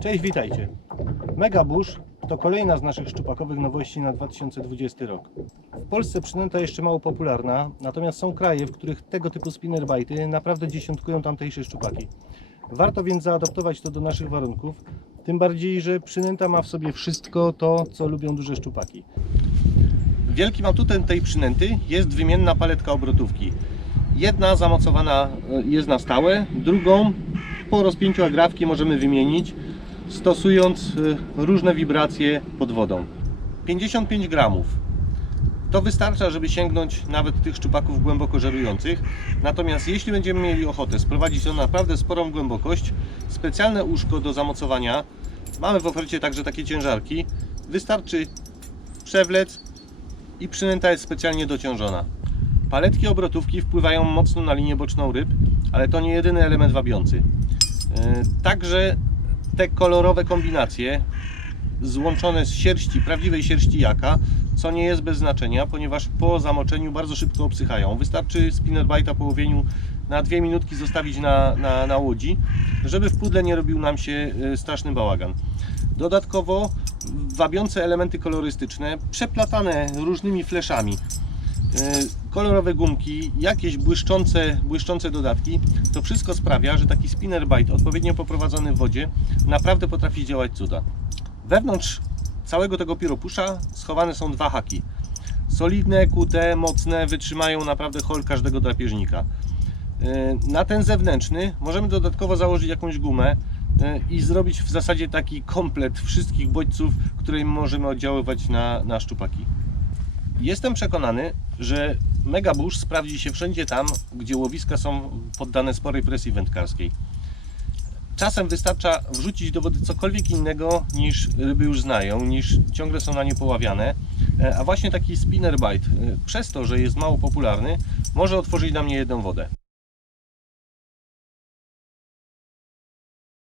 Cześć, witajcie. Mega Bush to kolejna z naszych szczupakowych nowości na 2020 rok. W Polsce przynęta jeszcze mało popularna, natomiast są kraje, w których tego typu spinnerbajty naprawdę dziesiątkują tamtejsze szczupaki. Warto więc zaadaptować to do naszych warunków, tym bardziej, że przynęta ma w sobie wszystko to, co lubią duże szczupaki. Wielkim atutem tej przynęty jest wymienna paletka obrotówki. Jedna zamocowana e, jest na stałe, drugą po rozpięciu agrafki możemy wymienić, stosując e, różne wibracje pod wodą. 55 gramów. To wystarcza, żeby sięgnąć nawet tych szczupaków głęboko żerujących. Natomiast jeśli będziemy mieli ochotę sprowadzić to na naprawdę sporą głębokość, specjalne łóżko do zamocowania, mamy w ofercie także takie ciężarki, wystarczy przewlec i przynęta jest specjalnie dociążona. Paletki obrotówki wpływają mocno na linię boczną ryb, ale to nie jedyny element wabiący. Yy, Także te kolorowe kombinacje złączone z sierści, prawdziwej sierści jaka, co nie jest bez znaczenia, ponieważ po zamoczeniu bardzo szybko obsychają. Wystarczy spinnerbite'a po łowieniu na dwie minutki zostawić na, na, na łodzi, żeby w pudle nie robił nam się yy, straszny bałagan. Dodatkowo wabiące elementy kolorystyczne, przeplatane różnymi fleszami, e, kolorowe gumki, jakieś błyszczące, błyszczące dodatki, to wszystko sprawia, że taki spinnerbite odpowiednio poprowadzony w wodzie naprawdę potrafi działać cuda. Wewnątrz całego tego pióropusza schowane są dwa haki. Solidne, kute, mocne, wytrzymają naprawdę hol każdego drapieżnika. E, Na ten zewnętrzny możemy dodatkowo założyć jakąś gumę e, i zrobić w zasadzie taki komplet wszystkich bodźców, którymi możemy oddziaływać na, na szczupaki. Jestem przekonany, że Megabush sprawdzi się wszędzie tam, gdzie łowiska są poddane sporej presji wędkarskiej. Czasem wystarcza wrzucić do wody cokolwiek innego niż ryby już znają, niż ciągle są na nie poławiane. E, A właśnie taki spinnerbite, e, przez to, że jest mało popularny, może otworzyć dla mnie jedną wodę.